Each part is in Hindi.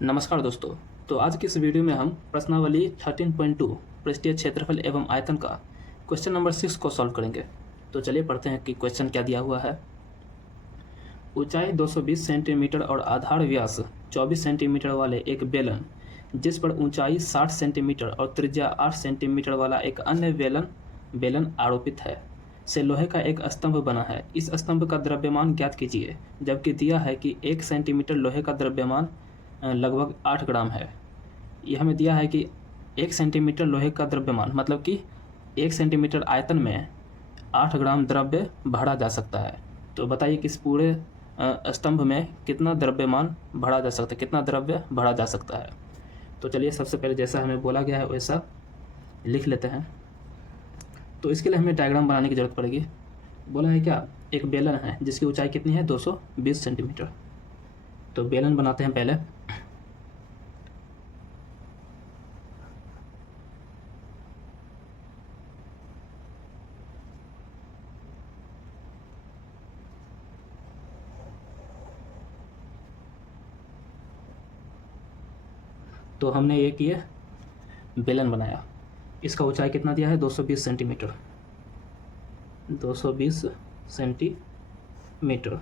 नमस्कार दोस्तों। तो आज की इस वीडियो में हम प्रश्नावली 13.2 पृष्ठीय क्षेत्रफल एवं आयतन का क्वेश्चन नंबर 6 को सॉल्व करेंगे। तो चलिए पढ़ते हैं कि क्वेश्चन क्या दिया हुआ है। ऊंचाई 220 सेंटीमीटर और आधार व्यास 24 सेंटीमीटर वाले एक बेलन, जिस पर ऊंचाई 60 सेंटीमीटर और त्रिज्या 8 सेंटीमीटर वाला एक अन्य बेलन आरोपित है, से लोहे का एक स्तंभ बना है। इस स्तंभ का द्रव्यमान ज्ञात कीजिए, जबकि दिया है कि 1 सेंटीमीटर लोहे का द्रव्यमान लगभग 8 ग्राम है। ये हमें दिया है कि 1 सेंटीमीटर लोहे का द्रव्यमान मतलब कि 1 सेंटीमीटर आयतन में 8 ग्राम द्रव्य भरा जा सकता है। तो बताइए कि इस पूरे स्तंभ में कितना द्रव्यमान भरा जा सकता है, कितना द्रव्य भरा जा सकता है। तो चलिए सबसे पहले जैसा हमें बोला गया है वैसा लिख लेते हैं। तो इसके लिए हमें डायग्राम बनाने की ज़रूरत पड़ेगी। बोला है क्या, एक बेलन है जिसकी ऊंचाई कितनी है, 220 सेंटीमीटर। तो बेलन बनाते हैं पहले। तो हमने ये किए बेलन बनाया। इसका ऊंचाई कितना दिया है, 220 सेंटीमीटर। 220 सेंटीमीटर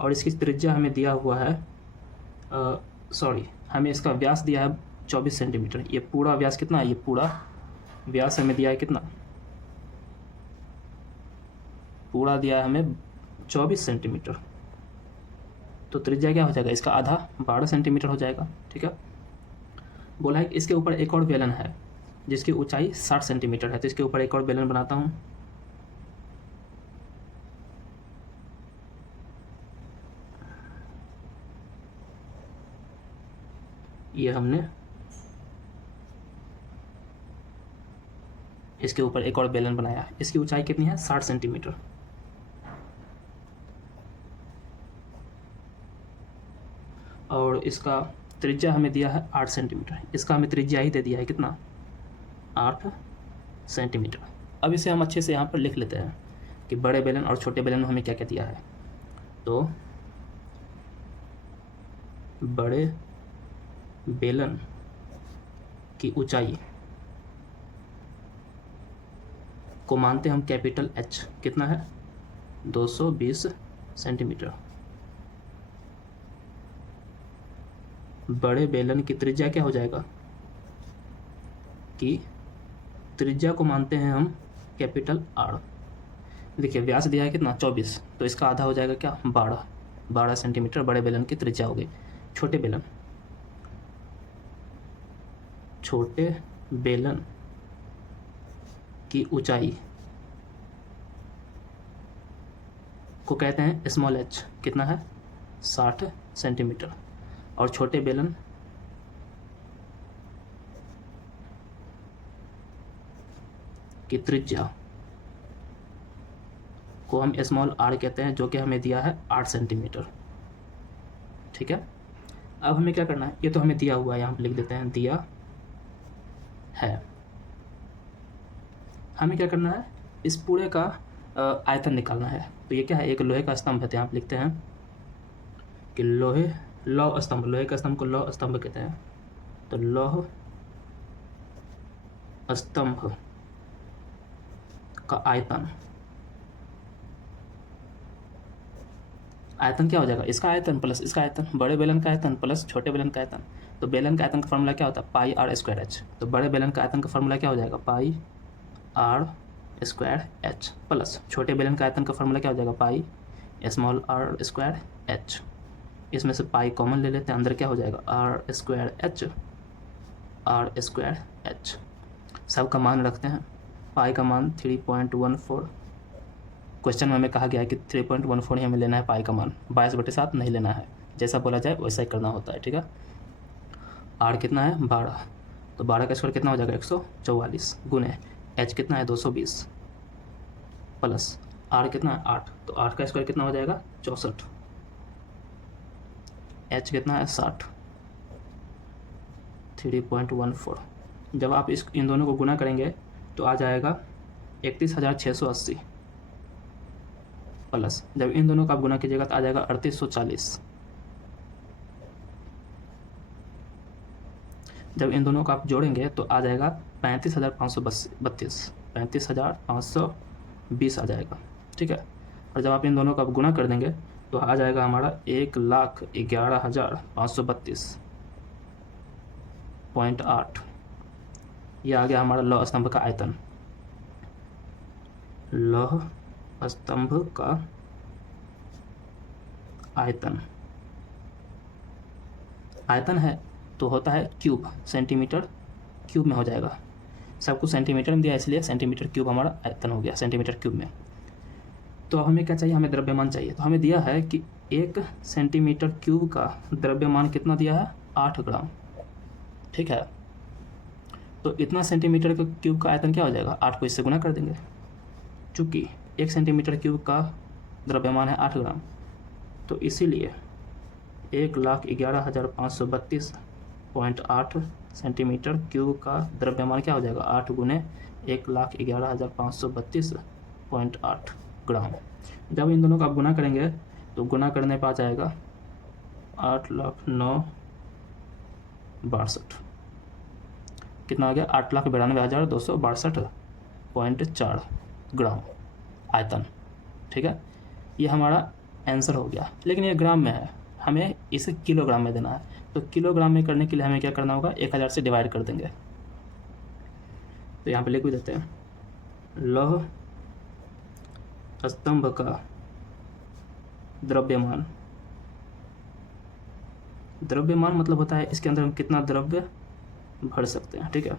और इसकी त्रिज्या हमें दिया हुआ है हमें इसका व्यास दिया है 24 सेंटीमीटर। ये पूरा व्यास कितना है, ये पूरा व्यास हमें दिया है कितना, पूरा दिया है हमें 24 सेंटीमीटर। तो त्रिज्या क्या हो जाएगा, इसका आधा 12 सेंटीमीटर हो जाएगा। ठीक है। बोला है कि इसके ऊपर एक और बेलन है जिसकी ऊंचाई 60 सेंटीमीटर है। तो इसके ऊपर एक और बेलन बनाता हूँ। ये हमने इसके ऊपर एक और बेलन बनाया। इसकी ऊंचाई कितनी है, 60 सेंटीमीटर। और इसका त्रिज्या हमें दिया है 8 सेंटीमीटर। इसका हमें त्रिज्या ही दे दिया है कितना, 8 सेंटीमीटर। अब इसे हम अच्छे से यहाँ पर लिख लेते हैं कि बड़े बेलन और छोटे बेलन में हमें क्या क्या दिया है। तो बड़े बेलन की ऊंचाई को मानते हैं हम कैपिटल H। कितना है, 220 सेंटीमीटर। बड़े बेलन की त्रिज्या क्या हो जाएगा, कि त्रिज्या को मानते हैं हम कैपिटल R। देखिए व्यास दिया है कितना, 24। तो इसका आधा हो जाएगा क्या, 12 सेंटीमीटर बड़े बेलन की त्रिज्या हो गई। छोटे बेलन की ऊंचाई को कहते हैं स्मॉल h। कितना है, 60 सेंटीमीटर। और छोटे बेलन की त्रिज्या को हम स्मॉल r कहते हैं, जो कि हमें दिया है 8 सेंटीमीटर। ठीक है। अब हमें क्या करना है, ये तो हमें दिया हुआ है, यहाँ पे लिख देते हैं दिया है। हमें क्या करना है, इस पूरे का आयतन निकालना है। तो ये क्या है, एक लोहे का स्तंभ है। तो यहाँ पे लिखते हैं कि लोहे का स्तंभ को लौह स्तंभ कहते हैं। तो लौह स्तंभ का आयतन क्या हो जाएगा, इसका आयतन प्लस इसका आयतन, बड़े बेलन का आयतन प्लस छोटे बेलन का आयतन। तो बेलन का आयतन का फॉर्मूला क्या होता है, पाई आर स्क्वायर एच। तो बड़े बेलन का आयतन का फॉर्मूला क्या हो जाएगा, pi r square h, plus छोटे बेलन का आयतन का फॉर्मूला क्या हो जाएगा, pi small r square h. इसमें से पाई कॉमन ले लेते हैं, अंदर क्या हो जाएगा, आर स्क्वायर एच। सब का मान रखते हैं। पाई का मान 3.14। क्वेश्चन में हमें कहा गया है कि 3.14 ही हमें लेना है पाई का मान, 22/7 नहीं लेना है। जैसा बोला जाए वैसा ही करना होता है। ठीक है। आर कितना है, 12। तो 12 का स्क्वायर कितना हो जाएगा, 144 गुने एच कितना है, 220 प्लस आर कितना है, 8। तो 8 का स्क्वायर कितना हो जाएगा, 64। एच कितना है, 60। 3.14। जब आप इन दोनों को गुना करेंगे तो आ जाएगा 31,680 प्लस जब इन दोनों का आप गुना कीजिएगा तो आ जाएगा 3840। जब इन दोनों को आप जोड़ेंगे तो आ जाएगा 35,532, 35,520 आ जाएगा। ठीक है, और जब आप इन दोनों का गुना कर देंगे तो आ जाएगा हमारा 1,11,532.8। ये आ गया हमारा लौह स्तंभ का आयतन। लौह स्तंभ का आयतन, आयतन है तो होता है क्यूब, सेंटीमीटर क्यूब में हो जाएगा। सब कुछ सेंटीमीटर में दिया इसलिए सेंटीमीटर क्यूब हमारा आयतन हो गया, सेंटीमीटर क्यूब में। तो हमें क्या चाहिए, हमें द्रव्यमान चाहिए। तो हमें दिया है कि 1 सेंटीमीटर क्यूब का द्रव्यमान कितना दिया है, 8 ग्राम। ठीक है, तो इतना सेंटीमीटर क्यूब का आयतन क्या हो जाएगा, 8 को इससे गुना कर देंगे। चूँकि 1 सेंटीमीटर क्यूब का द्रव्यमान है 8 ग्राम, तो इसीलिए 1,11,532.8 सेंटीमीटर क्यूब का द्रव्यमान क्या हो जाएगा, 8 गुने 1,11,532.8 ग्राम। जब इन दोनों का आप गुना करेंगे तो गुना करने पर आ जाएगा 8,09,62। कितना आ गया, 8,92,262.4 ग्राम आयतन। ठीक है, ये हमारा आंसर हो गया, लेकिन ये ग्राम में है, हमें इसे किलोग्राम में देना है। तो किलोग्राम में करने के लिए हमें क्या करना होगा, 1000 से डिवाइड कर देंगे। तो यहाँ पे लिख भी देते हैं, लौह स्तंभ का द्रव्यमान, द्रव्यमान मतलब होता है इसके अंदर हम कितना द्रव्य भर सकते हैं। ठीक है,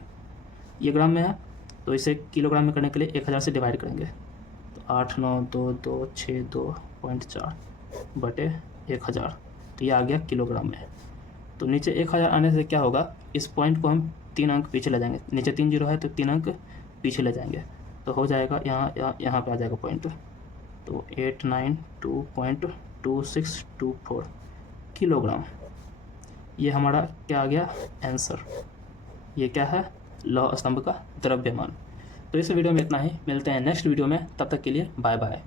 ये ग्राम में है तो इसे किलोग्राम में करने के लिए 1000 से डिवाइड करेंगे। तो 8,9,2,262.4 बटे 1000, तो ये आ गया किलोग्राम में। तो नीचे 1000 आने से क्या होगा, इस पॉइंट को हम 3 अंक पीछे ले जाएंगे। नीचे 3 जीरो है तो 3 अंक पीछे ले जाएंगे, तो हो जाएगा यहाँ पे आ जाएगा पॉइंट, तो 892.2624 किलोग्राम। ये हमारा क्या आ गया आंसर। ये क्या है, लौह स्तंभ का द्रव्यमान। तो इस वीडियो में इतना ही, मिलते हैं नेक्स्ट वीडियो में, तब तक के लिए बाय बाय।